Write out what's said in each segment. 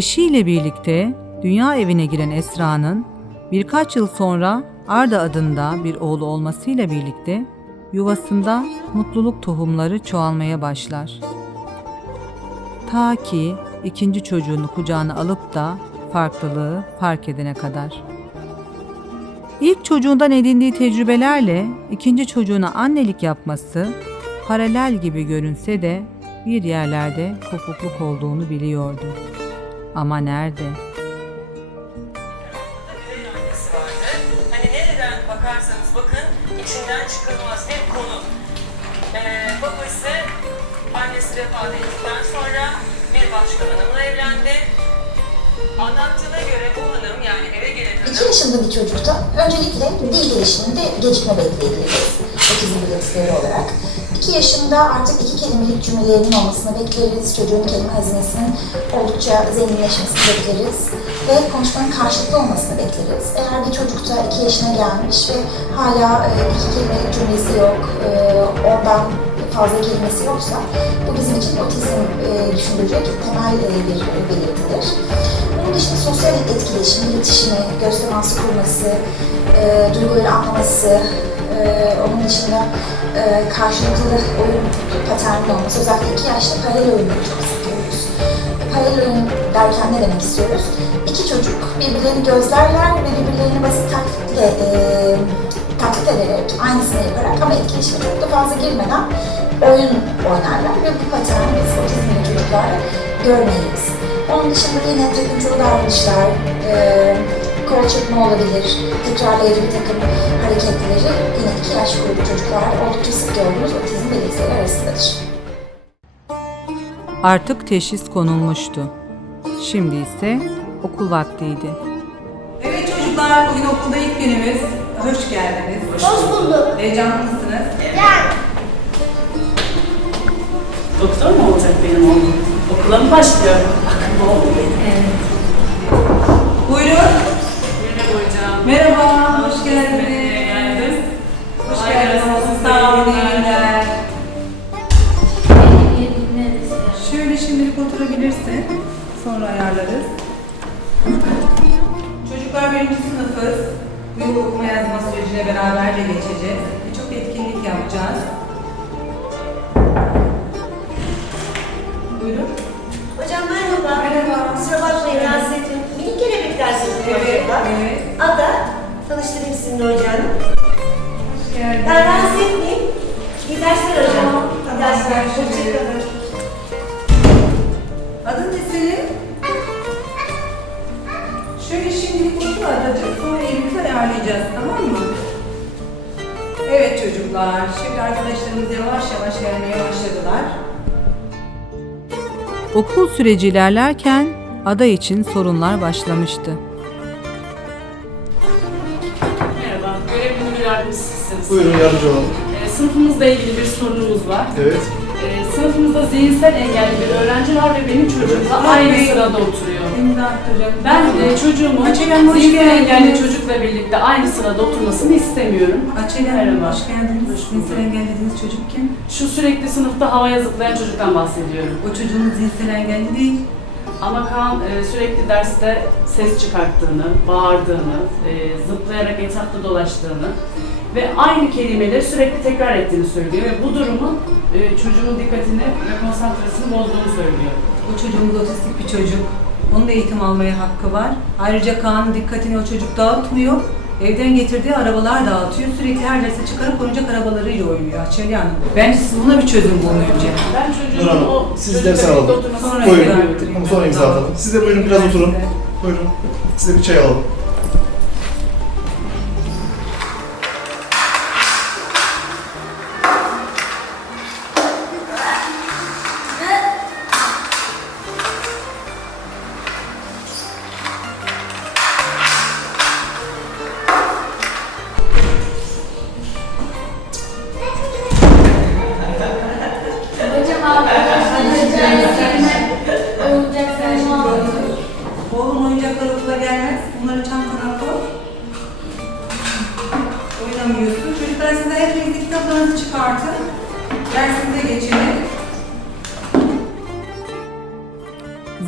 Eşiyle birlikte dünya evine giren Esra'nın birkaç yıl sonra Arda adında bir oğlu olmasıyla birlikte yuvasında mutluluk tohumları çoğalmaya başlar. Ta ki ikinci çocuğunu kucağına alıp da farklılığı fark edene kadar. İlk çocuğundan edindiği tecrübelerle ikinci çocuğuna annelik yapması paralel gibi görünse de bir yerlerde kopukluk olduğunu biliyordu. Ama nerede? Hani nereden bakarsanız bakın içinden çıkılmaz bir konu. Ee, babası annesi vefat ettikten sonra bir başka hanımla evlendi. Anlattığına göre bu hanım yani eve gelen 2 hanım yaşında bir çocukta öncelikle dil gelişiminde gecikme bekleyebiliriz. Otizm belirtileri olarak. 2 yaşında artık iki kelimelik cümlelerinin olmasını bekleriz. Çocuğun kelime hazinesinin oldukça zenginleşmesini bekleriz. Ve konuşmanın karşılıklı olmasını bekleriz. Eğer bir çocukta 2 yaşına gelmiş ve hala e, iki kelimelik cümlesi yok, e, ondan fazla kelimesi yoksa bu bizim için otizm e, düşünülecek temel bir belirtidir. Bunun dışında sosyal etkileşim, iletişimi, göz teması kurması, duyguları anlaması, e, onun dışında e, karşılıklı oyun paterni olması, özellikle iki yaşta paralel oyunları çok sık görüyoruz. Paralel oyun derken ne demek istiyoruz? İki çocuk birbirlerini gözlerler ve birbirlerini basit taklitle, e, taklit ederek, aynısını yaparak ama etkileşime çok da fazla girmeden oyun oynarlar ve bu paterni biz otizmli çocuklarda görmeyiz. Onun dışında yine takıntılı davranışlar, e, kol çırpma olabilir, tekrarlayıcı bir takım hareketleri yine iki yaş grubu çocuklarda oldukça sık gördüğümüz otizm belirtileri arasındadır. Artık teşhis konulmuştu. Şimdi ise okul vaktiydi. Evet çocuklar, bugün okulda ilk günümüz. Hoş geldiniz. Hoş bulduk. Heyecanlı mısınız? Yani Doktor mu olacak benim oğlum? Okula mı başlıyor? Akıllı oğlum benim. Buyurun. Merhaba. Merhaba, hoş geldiniz. Hoş geldiniz. Sağ olun, iyi günler. Şöyle şimdilik oturabilirsin. Sonra ayarlarız. Çocuklar birinci sınıfız. Bu yıl okuma yazma sürecine beraberce geçeceğiz. Birçok etkinlik yapacağız. Buyurun. Hocam merhaba. Merhaba. Kusura bakmayın rahatsız ettim. Minik kelebek dersi Evet. Ada, tanıştırayım sizinle hocam. Hoş geldiniz. Ben rahatsız etmeyeyim. İyi dersler hocam. Tamam, tamam, dersler. Hoşçakalın. Adın ne senin? Şöyle şimdilik otur adacık, sonra elimizi ayarlayacağız, tamam mı? Evet çocuklar, şimdi arkadaşlarımız yavaş yavaş gelmeye başladılar. Okul süreci ilerlerken Ada için sorunlar başlamıştı. Merhaba. Görevli müdür yardımcısısınız. Buyurun yardımcı olalım. Ee, sınıfımızla ilgili bir sorunumuz var. Evet. Ee, sınıfımızda zihinsel engelli bir öğrenci var ve benim çocuğumla Ay, aynı Bey. sırada oturuyor. Attıracak. Ben e, Açelen hoş zihinsel geldiniz. engelli çocukla birlikte aynı sırada oturmasını istemiyorum. Açelen Merhaba. hoş geldiniz. Cinsel engellediğiniz çocuk kim? Şu sürekli sınıfta havaya zıplayan çocuktan bahsediyorum. O çocuğun cinsel engelli değil. Ama Kaan e, sürekli derste ses çıkarttığını, bağırdığını, e, zıplayarak etrafta dolaştığını ve aynı kelimeleri sürekli tekrar ettiğini söylüyor ve bu durumun e, çocuğun dikkatini ve konsantrasını bozduğunu söylüyor. O çocuğumuz otistik bir çocuk. Onun da eğitim almaya hakkı var. Ayrıca Kaan'ın dikkatini o çocuk dağıtmıyor. Evden getirdiği arabalar dağıtıyor. Sürekli her derse çıkarıp oyuncak arabalarıyla oynuyor Açeli Hanım. Bence siz buna bir çözüm bulun önce. Ben Nur çocuğumun Hanım, o siz birlikte alalım. oturmasını Sonra Buyurun. Ama sonra imza atalım. Siz de buyurun biraz oturun. Buyurun. Size bir çay alalım.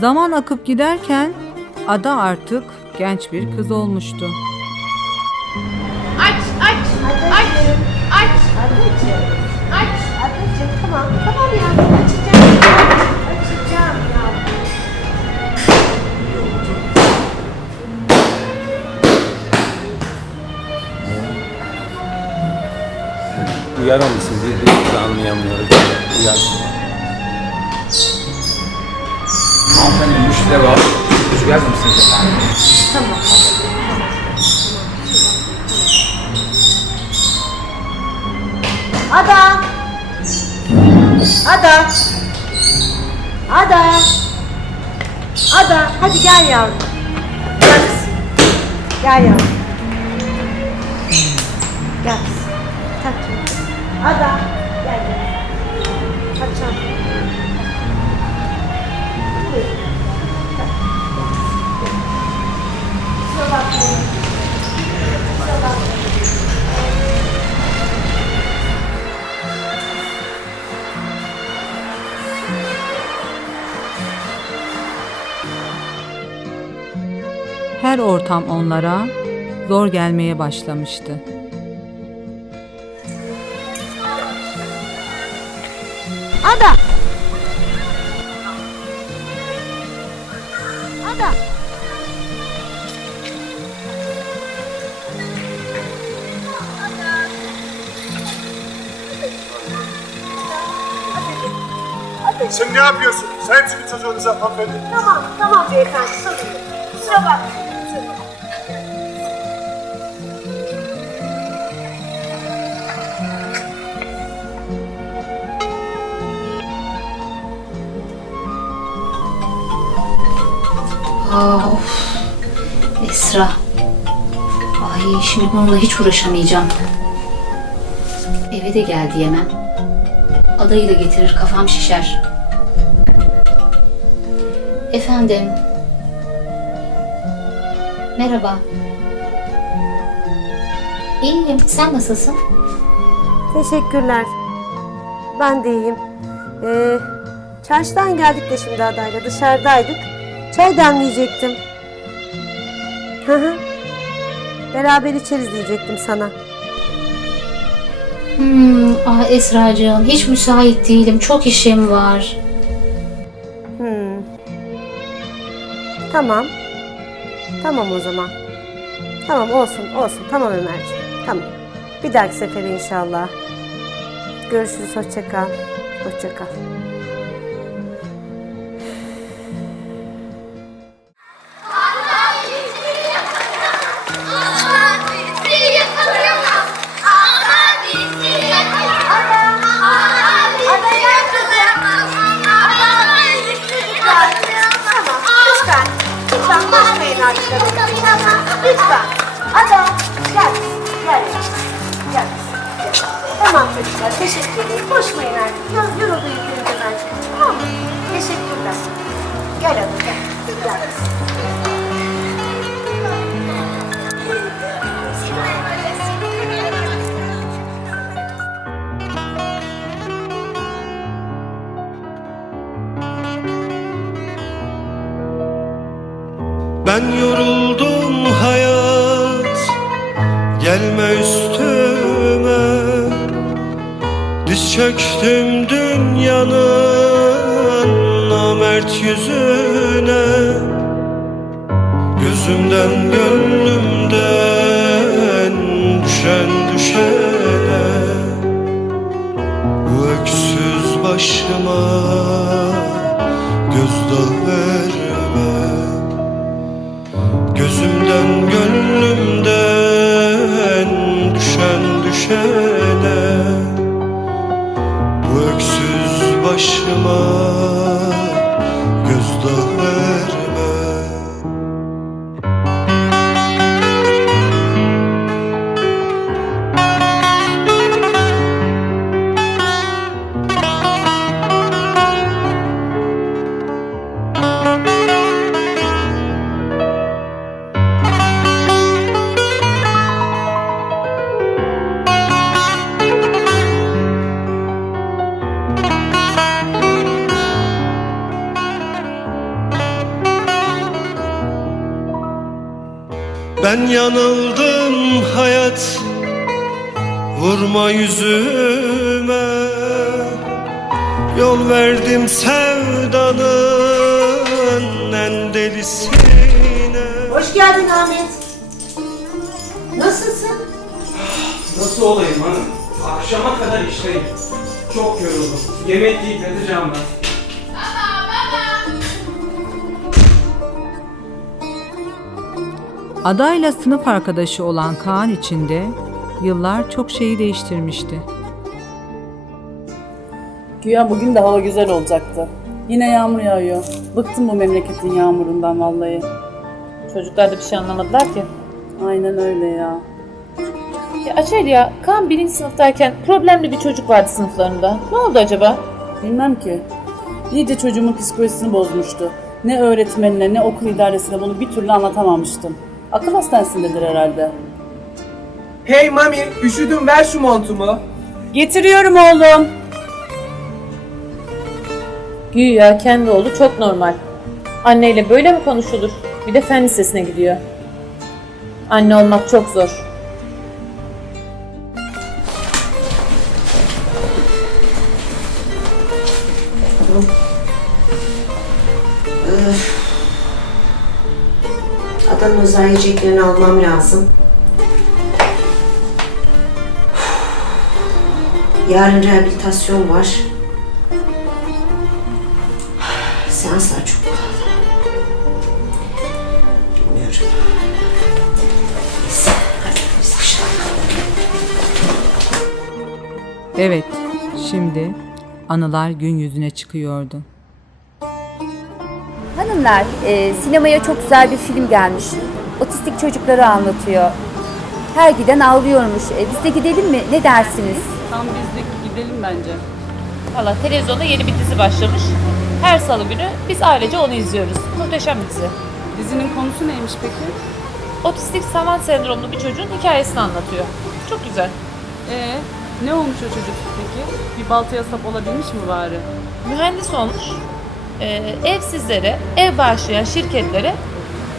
Zaman akıp giderken Ada artık genç bir kız olmuştu. Aç, aç, aç, aç. Adacığım, aç. Adacığım, tamam, tamam ya. Açacağım, açacağım ya. Uyarır mısın? Birbirimizi anlayamıyoruz. Uyar. Hanımefendi müşteri var. Uyar mısınız efendim? Ada. Ada. Ada. Ada, hadi gel yavrum. Gel. Gel yavrum. Gel kızım. Ada, Her ortam onlara zor gelmeye başlamıştı. Ada. Ada. Sen ne yapıyorsun? Sahip çıkın çocuğunuza hanımefendi. Tamam, tamam beyefendi. Sanırım. Kusura bakmayın. Of. Esra. Ay şimdi bununla hiç uğraşamayacağım. Eve de gel diyemem. Adayı da getirir kafam şişer. Efendim. Merhaba. İyiyim. Sen nasılsın? Teşekkürler. Ben de iyiyim. Ee, çarşıdan geldik de şimdi adayla dışarıdaydık. Çay demleyecektim. Hı hı. Beraber içeriz diyecektim sana. Hmm, ah Esracığım hiç müsait değilim. Çok işim var. Hmm. Tamam. Tamam o zaman. Tamam olsun olsun. Tamam Ömerciğim. Tamam. Bir dahaki sefere inşallah. Görüşürüz. Hoşça kal. Hoşça kal. Çocuklar teşekkür ederim. Koşmayın artık. Yor- Yoruldu yeterince bence. Tamam mı? Teşekkürler. Gel Ada gel. Gel. Namert yüzüne Gözümden gönlümden Düşen düşene Bu öksüz başıma Gözdağı verme. Gözümden gönlümden düşen düşene Bu öksüz başıma gözdağı Ben yanıldım hayat Vurma yüzüme Yol verdim sevdanın en delisine Hoş geldin Ahmet. Nasılsın? Nasıl olayım hanım? Akşama kadar işteyim. Çok yoruldum. Yemek yiyip yatacağım ben. Adayla sınıf arkadaşı olan Kaan için de yıllar çok şeyi değiştirmişti. Güya bugün de hava güzel olacaktı. Yine yağmur yağıyor. Bıktım bu memleketin yağmurundan vallahi. Çocuklar da bir şey anlamadılar ki. Aynen öyle ya. Ya Açel ya, Kaan birinci sınıftayken problemli bir çocuk vardı sınıflarında. Ne oldu acaba? Bilmem ki. İyice çocuğumun psikolojisini bozmuştu. Ne öğretmenine ne okul idaresine bunu bir türlü anlatamamıştım. Akıl hastanesindedir herhalde. Hey mami, üşüdüm ver şu montumu. Getiriyorum oğlum. Güya kendi oğlu çok normal. Anneyle böyle mi konuşulur? Bir de fen lisesine gidiyor. Anne olmak çok zor. Adanın özel yiyeceklerini almam lazım. Yarın rehabilitasyon var. Seanslar çok pahalı. Bilmiyorum. Neyse. Evet, şimdi anılar gün yüzüne çıkıyordu. Hanımlar, e, sinemaya çok güzel bir film gelmiş. Otistik çocukları anlatıyor. Her giden ağlıyormuş. E, biz de gidelim mi? Ne dersiniz? Tam biz de gidelim bence. Valla televizyonda yeni bir dizi başlamış. Her salı günü biz ailece onu izliyoruz. Muhteşem bir dizi. Dizinin konusu neymiş peki? Otistik saman sendromlu bir çocuğun hikayesini anlatıyor. Çok güzel. Ee, ne olmuş o çocuk peki? Bir baltaya sap olabilmiş mi bari? Mühendis olmuş. Ee, evsizlere, ev bağışlayan şirketlere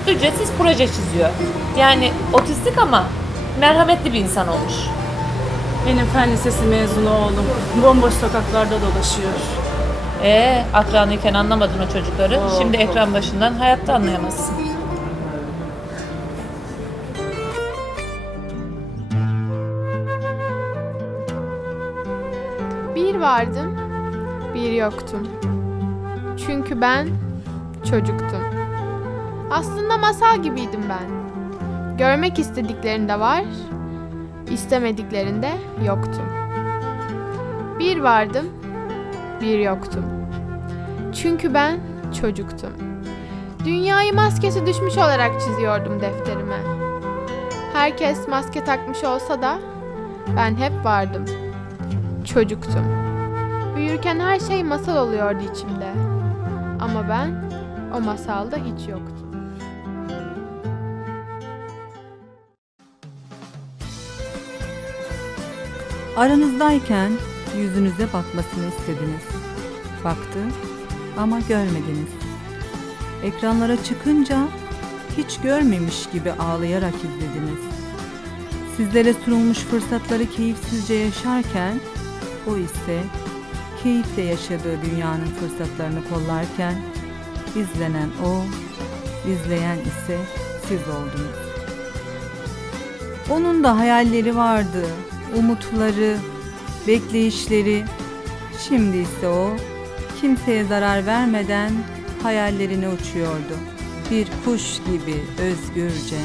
ücretsiz proje çiziyor. Yani otistik ama merhametli bir insan olmuş. Benim fen lisesi mezunu oğlum. Bomboş sokaklarda dolaşıyor. Ee, akranıyken anlamadın o çocukları. Of, Şimdi ekran başından hayatta anlayamazsın. Bir vardım, bir yoktum. Çünkü ben çocuktum. Aslında masal gibiydim ben. Görmek istediklerinde var, istemediklerinde yoktum. Bir vardım, bir yoktum. Çünkü ben çocuktum. Dünyayı maskesi düşmüş olarak çiziyordum defterime. Herkes maske takmış olsa da ben hep vardım çocuktum. Büyürken her şey masal oluyordu içimde. Ama ben o masalda hiç yoktum. Aranızdayken yüzünüze bakmasını istediniz. Baktı ama görmediniz. Ekranlara çıkınca hiç görmemiş gibi ağlayarak izlediniz. Sizlere sunulmuş fırsatları keyifsizce yaşarken o ise keyifle yaşadığı dünyanın fırsatlarını kollarken izlenen o, izleyen ise siz oldunuz. Onun da hayalleri vardı, umutları, bekleyişleri. Şimdi ise o kimseye zarar vermeden hayallerine uçuyordu. Bir kuş gibi özgürce.